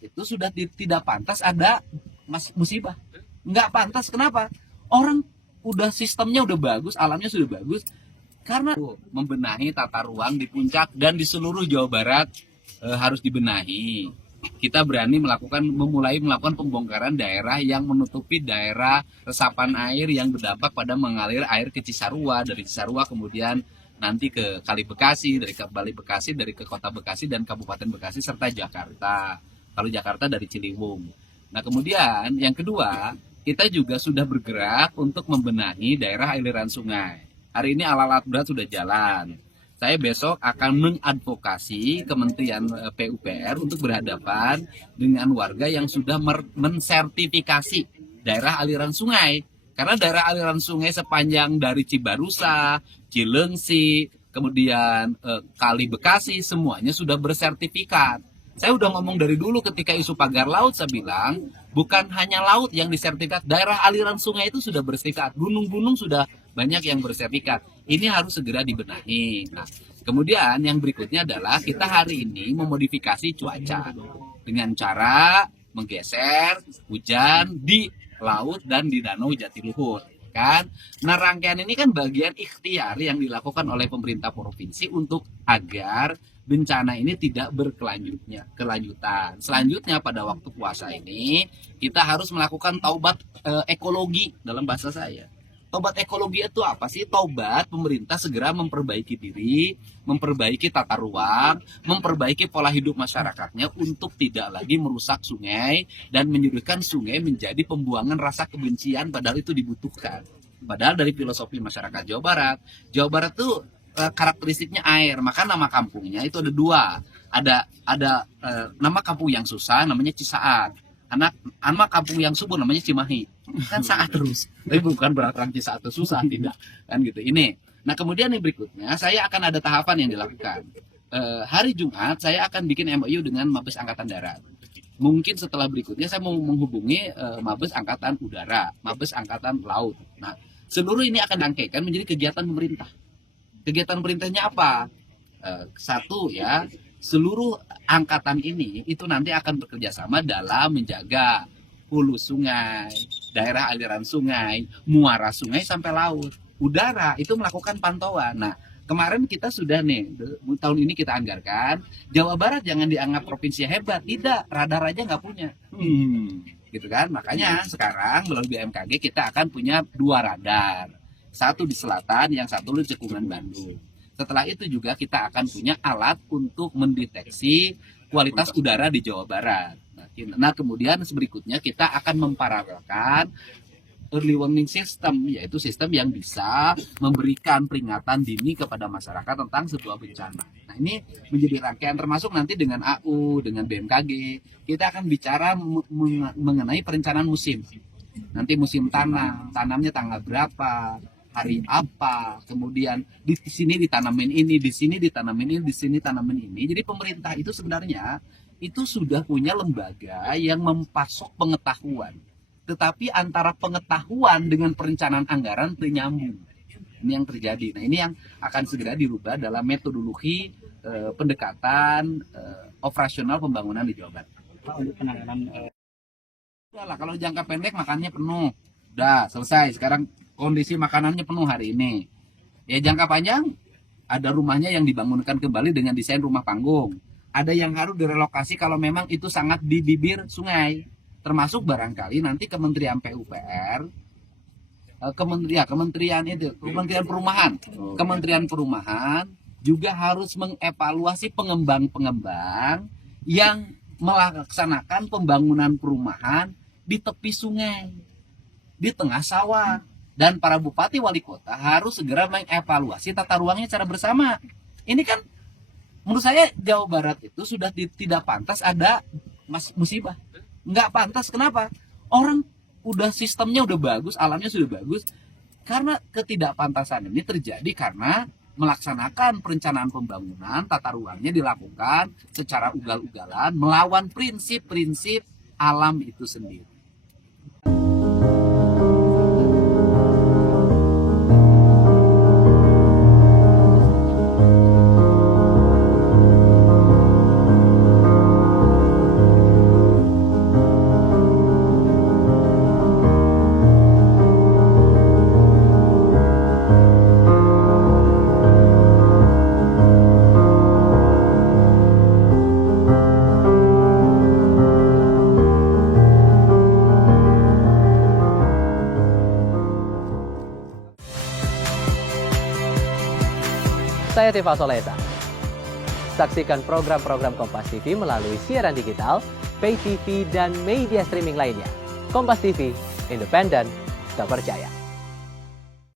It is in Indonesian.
itu sudah tidak pantas ada musibah. Nggak pantas, kenapa? Orang udah sistemnya udah bagus, alamnya sudah bagus, karena membenahi tata ruang di puncak dan di seluruh Jawa Barat harus dibenahi. Kita berani memulai melakukan pembongkaran daerah yang menutupi daerah resapan air yang berdampak pada mengalir air ke Cisarua, dari Cisarua kemudian nanti ke Kali Bekasi, dari Kali Bekasi dari ke Kota Bekasi dan Kabupaten Bekasi serta Jakarta. Kalau Jakarta dari Ciliwung. Nah kemudian yang kedua, kita juga sudah bergerak untuk membenahi daerah aliran sungai. Hari ini alat-alat berat sudah jalan. Saya besok akan mengadvokasi Kementerian PUPR untuk berhadapan dengan warga yang sudah mensertifikasi daerah aliran sungai. Karena daerah aliran sungai sepanjang dari Cibarusa, Cilengsi, kemudian Kali Bekasi, semuanya sudah bersertifikat. Saya udah ngomong dari dulu ketika isu pagar laut, saya bilang bukan hanya laut yang disertifikat, daerah aliran sungai itu sudah bersertifikat, gunung-gunung sudah banyak yang bersertifikat. Ini harus segera dibenahi. Nah, kemudian yang berikutnya adalah kita hari ini memodifikasi cuaca dengan cara menggeser hujan di laut dan di danau Jatiluhur. Kan? Nah rangkaian ini kan bagian ikhtiar yang dilakukan oleh pemerintah provinsi untuk agar bencana ini tidak berkelanjutan. Selanjutnya pada waktu puasa ini kita harus melakukan taubat ekologi dalam bahasa saya. Taubat ekologi itu apa sih? Taubat pemerintah segera memperbaiki diri, memperbaiki tata ruang, memperbaiki pola hidup masyarakatnya untuk tidak lagi merusak sungai dan menyudutkan sungai menjadi pembuangan rasa kebencian padahal itu dibutuhkan. Padahal dari filosofi masyarakat Jawa Barat tuh karakteristiknya air, maka nama kampungnya itu ada dua. Ada nama kampung yang susah namanya Cisaat. Nama kampung yang subur namanya Cimahi. Kan saat terus. Tapi bukan berarti orang Cisaat itu susah, tidak. Kan gitu. Ini. Nah, kemudian yang berikutnya saya akan ada tahapan yang dilakukan. Hari Jumat saya akan bikin MOU dengan Mabes Angkatan Darat. Mungkin setelah berikutnya saya mau menghubungi Mabes Angkatan Udara, Mabes Angkatan Laut. Nah, seluruh ini akan dirangkaikan menjadi kegiatan pemerintah. Kegiatan pemerintahnya apa? Satu ya, seluruh angkatan ini itu nanti akan bekerja sama dalam menjaga hulu sungai, daerah aliran sungai, muara sungai sampai laut. Udara itu melakukan pantauan. Nah, kemarin kita sudah nih, tahun ini kita anggarkan, Jawa Barat jangan dianggap provinsi hebat. Tidak, radar aja nggak punya. Gitu kan? Makanya sekarang melalui BMKG kita akan punya 2 radar. Satu di selatan, yang satu di cekungan Bandung. Setelah itu juga kita akan punya alat untuk mendeteksi kualitas udara di Jawa Barat. Nah kemudian berikutnya kita akan memparalelkan early warning system, yaitu sistem yang bisa memberikan peringatan dini kepada masyarakat tentang sebuah bencana. Nah ini menjadi rangkaian termasuk nanti dengan AU, dengan BMKG, kita akan bicara mengenai perencanaan musim. Nanti musim tanamnya tanggal berapa, hari apa, kemudian di sini ditanamin ini, di sini ditanamin ini, di sini tanamin ini. Jadi pemerintah itu sebenarnya itu sudah punya lembaga yang mempasok pengetahuan. Tetapi antara pengetahuan dengan perencanaan anggaran ternyambung. Ini yang terjadi. Nah ini yang akan segera dirubah dalam metodologi pendekatan operasional pembangunan di Jawa Barat. Untuk penanganan kalau jangka pendek makannya penuh, udah selesai. Sekarang kondisi makanannya penuh hari ini. Ya jangka panjang ada rumahnya yang dibangunkan kembali dengan desain rumah panggung. Ada yang harus direlokasi kalau memang itu sangat di bibir sungai. Termasuk barangkali nanti Kementerian PUPR, Kementerian Perumahan juga harus mengevaluasi pengembang-pengembang yang melaksanakan pembangunan perumahan di tepi sungai, di tengah sawah. Dan para bupati wali kota harus segera mengevaluasi tata ruangnya secara bersama. Ini kan menurut saya Jawa Barat itu sudah tidak pantas ada musibah. Nggak pantas, kenapa? Orang udah sistemnya udah bagus, alamnya sudah bagus. Karena ketidakpantasan ini terjadi karena melaksanakan perencanaan pembangunan, tata ruangnya dilakukan secara ugal-ugalan, melawan prinsip-prinsip alam itu sendiri. Saya Tifa Solesa. Saksikan program-program Kompas TV melalui siaran digital, pay TV, dan media streaming lainnya. Kompas TV, independen, terpercaya.